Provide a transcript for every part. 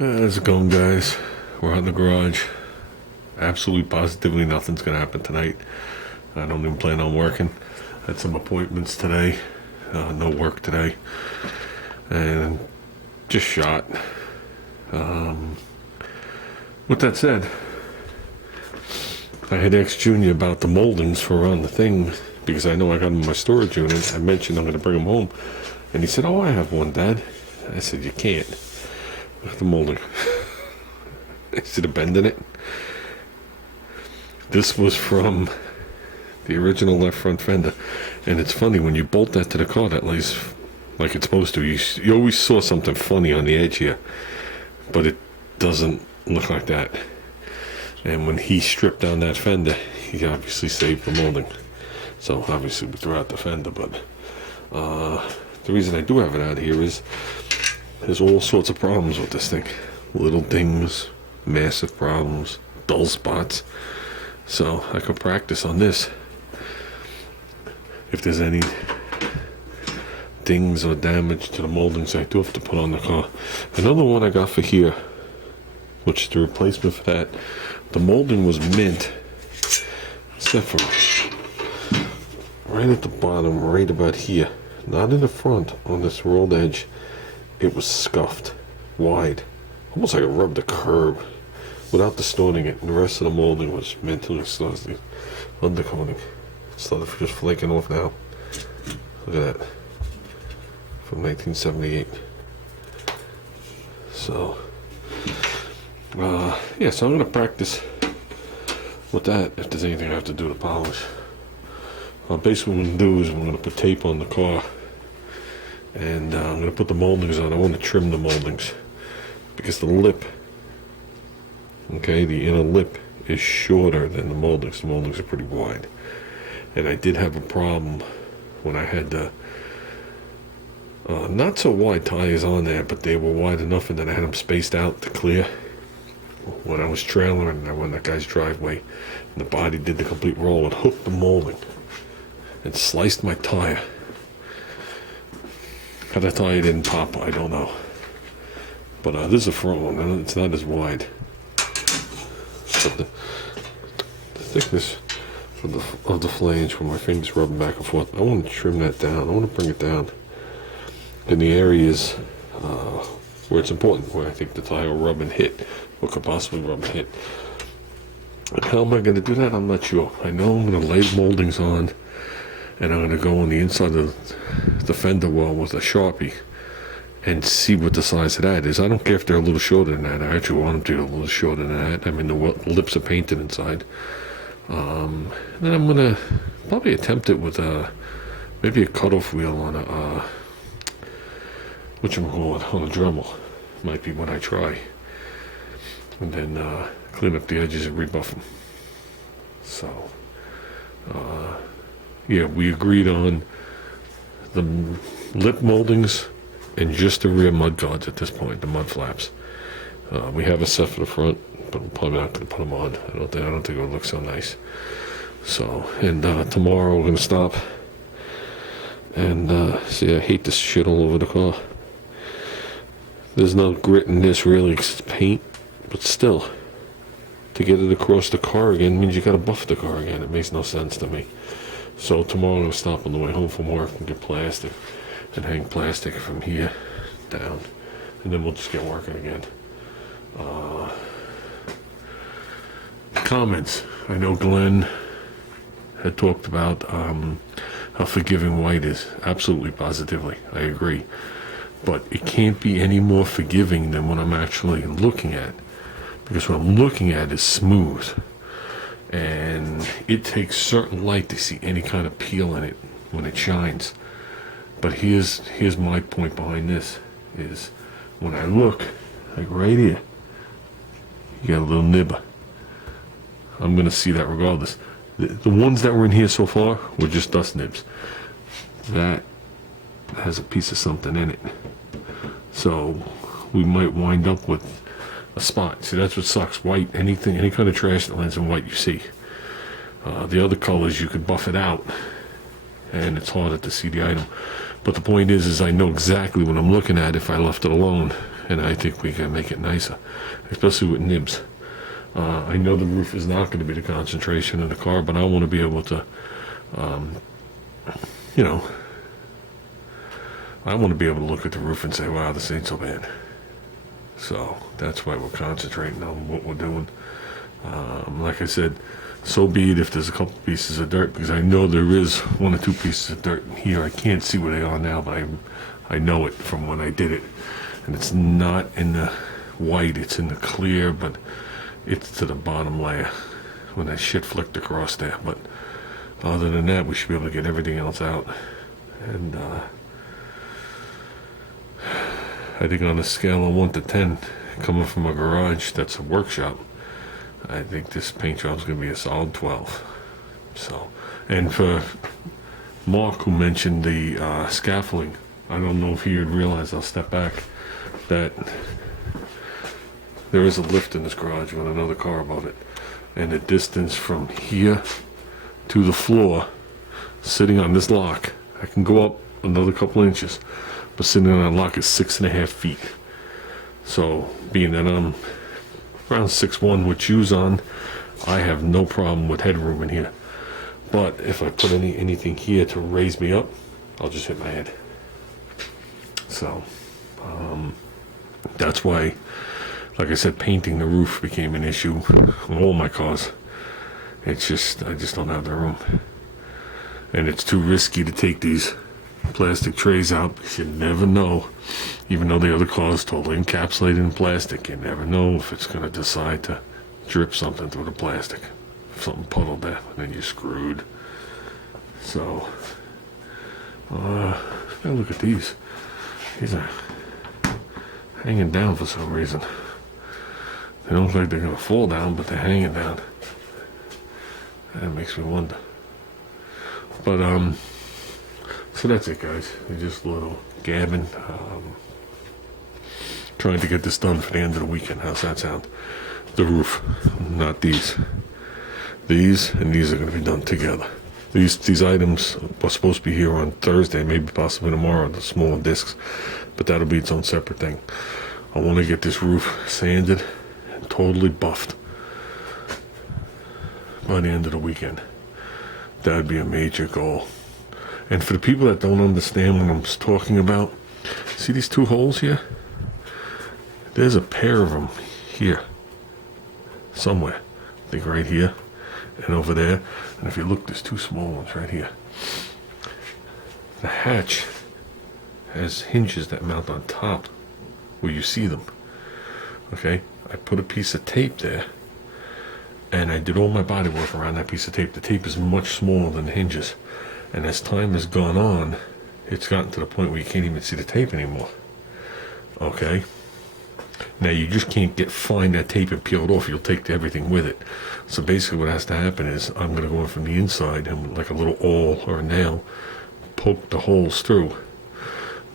How's it going, guys? We're out in the garage. Absolutely positively nothing's gonna happen tonight. I don't even plan on working. Had some appointments today. No work today. And just shot. With that said, I had asked Junior about the moldings for on the thing because I know I got them in my storage unit. I mentioned I'm going to bring them home. And he said, "Oh, I have one, Dad." I said, "You can't. The molding." I said, "A bend in it." This was from the original left front fender. And it's funny, when you bolt that to the car, that lays like it's supposed to. You always saw something funny on the edge here. But it doesn't look like that. And when he stripped down that fender, he obviously saved the molding. So obviously we threw out the fender, but the reason I do have it out here is there's all sorts of problems with this thing. Little things, massive problems, dull spots. So I could practice on this. If there's any dings or damage to the moldings, I do have to put on the car. Another one I got for here, which is the replacement for that, the molding was mint, except for right at the bottom, right about here, not in the front, on this rolled edge. It was scuffed wide, almost like it rubbed the curb without distorting it, and the rest of the molding was mentally slightly undercoating. Started just flaking off now. Look at that, from 1978. So yeah, so I'm going to practice with that if there's anything I have to do to polish. Basically what I'm going to do is I'm going to put tape on the car, and I'm going to put the moldings on. I want to trim the moldings because the lip, okay, the inner lip is shorter than the moldings. The moldings are pretty wide. And I did have a problem when I had the not so wide tires on there, but they were wide enough, and then I had them spaced out to clear. When I was trailering and I went in that guy's driveway, and the body did the complete roll, and hooked the molding and sliced my tire. How that tire didn't pop, I don't know. But this is a front one, and it's not as wide. But the thickness of the flange, where my fingers rubbing back and forth, I want to trim that down. I want to bring it down in the areas where it's important, where I think the tire will rub and hit, or could possibly rub and hit. And how am I going to do that? I'm not sure. I know I'm going to lay the moldings on, and I'm going to go on the inside of the fender well with a Sharpie and see what the size of that is. I don't care if they're a little shorter than that. I actually want them to be a little shorter than that. I mean, the lips are painted inside. And then I'm going to probably attempt it with maybe a cutoff wheel on a whatchamacallit, on a Dremel. Might be what I try. And then clean up the edges and rebuff them. So yeah, we agreed on the lip moldings and just the rear mud guards at this point, the mud flaps. We have a set for the front, but I'm probably not going to put them on. I don't think it would look so nice. So, and tomorrow we're going to stop and see. I hate this shit all over the car. There's no grit in this really, because it's paint, but still, to get it across the car again means you got to buff the car again. It makes no sense to me. So tomorrow I'm going to stop on the way home from work and get plastic and hang plastic from here down, and then we'll just get working again. Comments. I know Glenn had talked about how forgiving white is. Absolutely, positively, I agree. But it can't be any more forgiving than what I'm actually looking at, because what I'm looking at is smooth, and it takes certain light to see any kind of peel in it when it shines. But here's my point behind this, is when I look, like right here, you got a little nib. I'm going to see that regardless. The ones that were in here so far were just dust nibs. That has a piece of something in it. So we might wind up with a spot. See, that's what sucks. White, any kind of trash that lands in white, you see. The other colors, you could buff it out, and it's harder to see the item. But the point is I know exactly what I'm looking at if I left it alone. and I think we can make it nicer, especially with nibs. I know the roof is not going to be the concentration in the car, but I want to be able to, you know, I want to be able to look at the roof and say, wow, this ain't so bad. So that's why we're concentrating on what we're doing. Like I said, so be it if there's a couple pieces of dirt, because I know there is 1 or 2 pieces of dirt in here. I can't see where they are now, but I know it from when I did it. And it's not in the white, it's in the clear, but it's to the bottom layer when that shit flicked across there. But other than that, we should be able to get everything else out. And I think on a scale of 1 to 10, coming from a garage that's a workshop, I think this paint job is going to be a solid 12. So, and for Mark, who mentioned the scaffolding, I don't know if he had realized, I'll step back, that there is a lift in this garage with another car above it. And the distance from here to the floor, sitting on this lock, I can go up another couple inches, but sitting on that lock is 6.5 feet. So, being that I'm around 6'1" with shoes on, I have no problem with headroom in here. But if I put anything here to raise me up, I'll just hit my head. So, that's why, like I said, painting the roof became an issue on all my cars. It's just, I just don't have the room. And it's too risky to take these plastic trays out, because you never know. Even though the other car is totally encapsulated in plastic, you never know if it's going to decide to drip something through the plastic. If something puddled there, then you're screwed. So, now look at these. These are hanging down for some reason. They don't look like they're going to fall down, but they're hanging down. That makes me wonder. But, so that's it, guys. Just a little gabbing. Trying to get this done for the end of the weekend. How's that sound? The roof, not these. These and these are going to be done together. These items are supposed to be here on Thursday, maybe possibly tomorrow, the smaller discs, but that'll be its own separate thing. I want to get this roof sanded and totally buffed by the end of the weekend. That'd be a major goal. And for the people that don't understand what I'm talking about, see these 2 holes here? There's a pair of them here, somewhere. I think right here and over there. And if you look, there's 2 small ones right here. The hatch has hinges that mount on top where you see them. Okay, I put a piece of tape there, and I did all my body work around that piece of tape. The tape is much smaller than the hinges. And as time has gone on, it's gotten to the point where you can't even see the tape anymore. Okay? Now, you just can't find that tape and peel it off. You'll take everything with it. So basically what has to happen is I'm going to go in from the inside and, like a little awl or a nail, poke the holes through.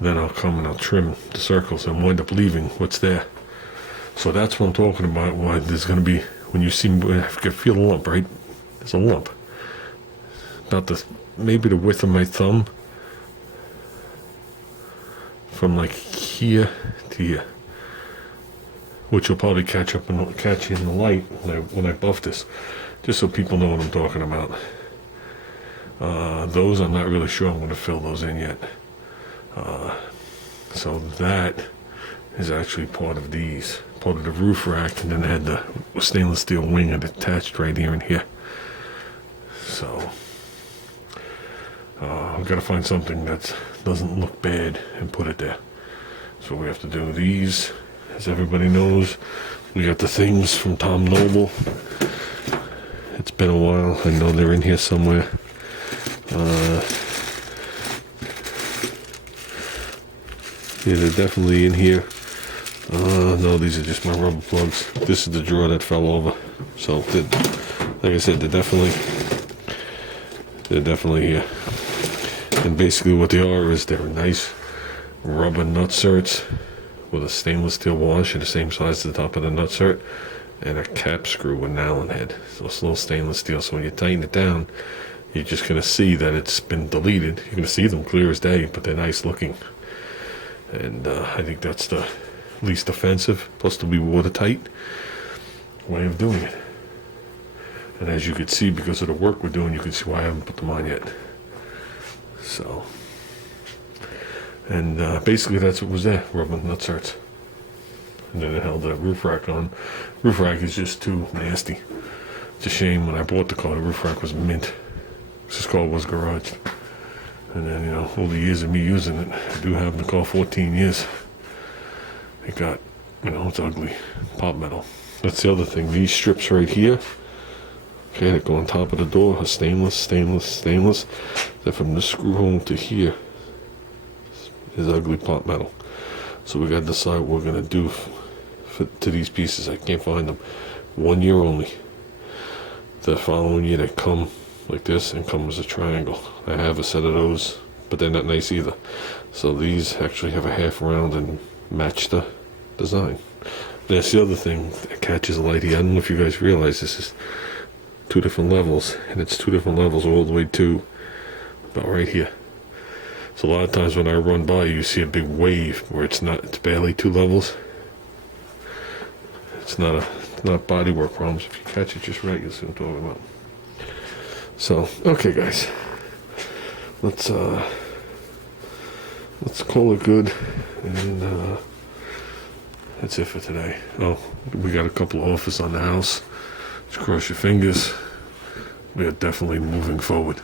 Then I'll come and I'll trim the circles and wind up leaving what's there. So that's what I'm talking about. Why there's going to be, when you see, if you feel a lump, right? There's a lump. About maybe the width of my thumb, from like here to here, which will probably catch you in the light when I buff this, just so people know what I'm talking about. Those I'm not really sure I'm going to fill those in yet. So that is actually part of the roof rack, and then it had the stainless steel wing attached right here and here. So I've got to find something that doesn't look bad and put it there. So we have to do these. As everybody knows, we got the things from Tom Noble. It's been a while. I know they're in here somewhere. Yeah, they're definitely in here. No, these are just my rubber plugs. This is the drawer that fell over. So, like I said, they're definitely here. And basically what they are is they're nice rubber nutserts with a stainless steel washer the same size as the top of the nutsert, and a cap screw with an Allen head. So it's a little stainless steel. So when you tighten it down, you're just going to see that it's been deleted. You're going to see them clear as day, but they're nice looking. And I think that's the least offensive, plus to be watertight way of doing it. And as you can see, because of the work we're doing, you can see why I haven't put them on yet. So, and basically that's what was there, rubbing nut certs. And then it held that roof rack on. Roof rack is just too nasty. It's a shame. When I bought the car, the roof rack was mint. This car was garaged. And then, all the years of me using it, I do have the car 14 years. It got, it's ugly. Pop metal. That's the other thing. These strips right here, okay, that go on top of the door are stainless. They're from this screw hole to here is ugly pop metal. So we got to decide what we're going to do to these pieces. I can't find them. 1 year only. The following year they come like this and come as a triangle. I have a set of those, but they're not nice either. So these actually have a half round and match the design. That's the other thing that catches light here. I don't know if you guys realize this is 2 different levels, and it's 2 different levels all the way to about right here. So a lot of times when I run by, you see a big wave where it's barely 2 levels. It's not bodywork problems. If you catch it just right, you'll see what I'm talking about. So, okay guys, let's call it good, and that's it for today. Oh, we got a couple of offers on the house. Just cross your fingers. We are definitely moving forward.